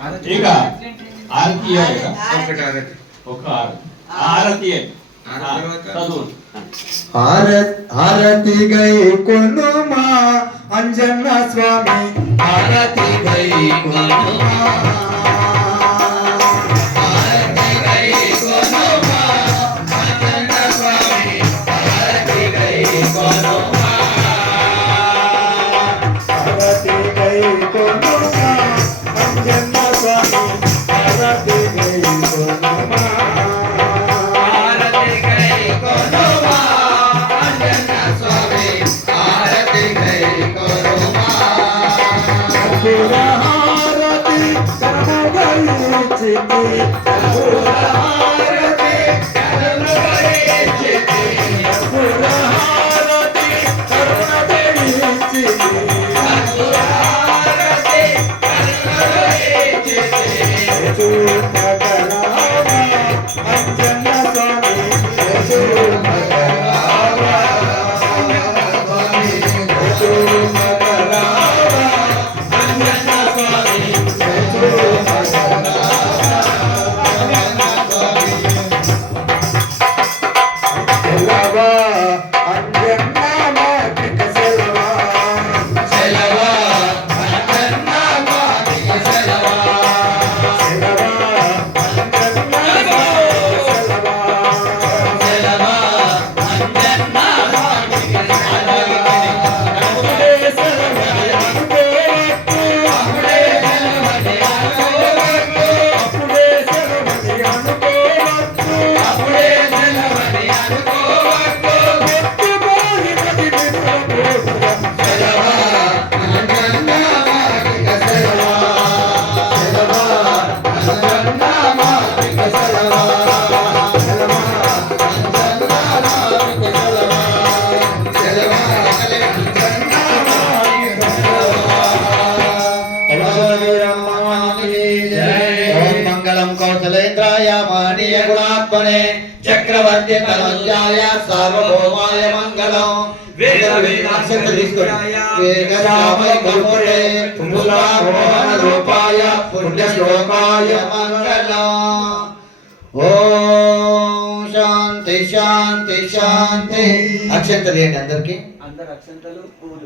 ठीक आहे आरती आहे का ఒక आरती आहे आरती गई कोनुमा अंजना स्वामी आरती गई कोनुमा आरती गई कोनुमा अंजना स्वामी आरती गई कोनुमा आरती गई कोनुमा अंजना स्वामी आरती गई कोनुमा आरती करम गई चिती आरती करम गई चिती आरती करम गई चिती आरती करम गई चिती चूत करावा अंजना स्वामी चूत करावा अंजना स्वामी चूत चक्रवर्ती तनुजाय सार्वभौमाय मंगलम वेद वेदाक्षर తీసుకొని వేగరామయ కల్పతే కుంభలా భవన రూపాయ పుణ్య శ్లోకాయ మంగళం ఓం శాంతి శాంతి శాంతి అక్షంతలు ఏంటి అందరికి అందరు అక్షంతలు పూలు